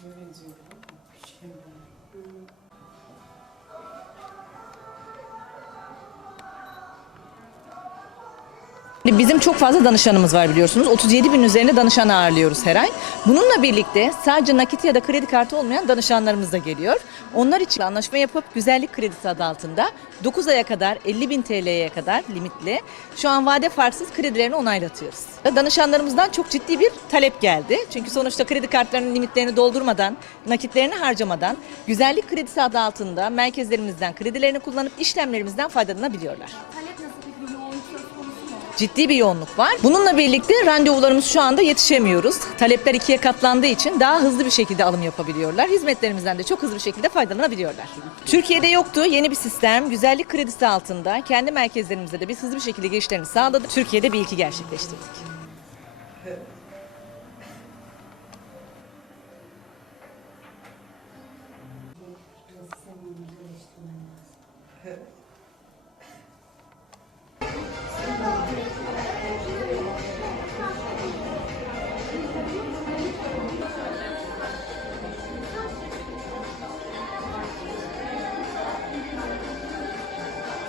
Şöyle 样 Bizim çok fazla danışanımız var biliyorsunuz. 37 bin üzerinde danışan ağırlıyoruz her ay. Bununla birlikte sadece nakit ya da kredi kartı olmayan danışanlarımız da geliyor. Onlar için anlaşma yapıp güzellik kredisi adı altında 9 aya kadar 50 bin TL'ye kadar limitli şu an vade farksız kredilerini onaylatıyoruz. Danışanlarımızdan çok ciddi bir talep geldi. Çünkü sonuçta kredi kartlarının limitlerini doldurmadan, nakitlerini harcamadan güzellik kredisi adı altında merkezlerimizden kredilerini kullanıp işlemlerimizden faydalanabiliyorlar. Talep ciddi bir yoğunluk var. Bununla birlikte randevularımız şu anda yetişemiyoruz. Talepler ikiye katlandığı için daha hızlı bir şekilde alım yapabiliyorlar. Hizmetlerimizden de çok hızlı bir şekilde faydalanabiliyorlar. Türkiye'de yoktu yeni bir sistem. Güzellik kredisi altında kendi merkezlerimize de biz hızlı bir şekilde girişlerini sağladık. Türkiye'de bir ilki gerçekleştirdik. Evet.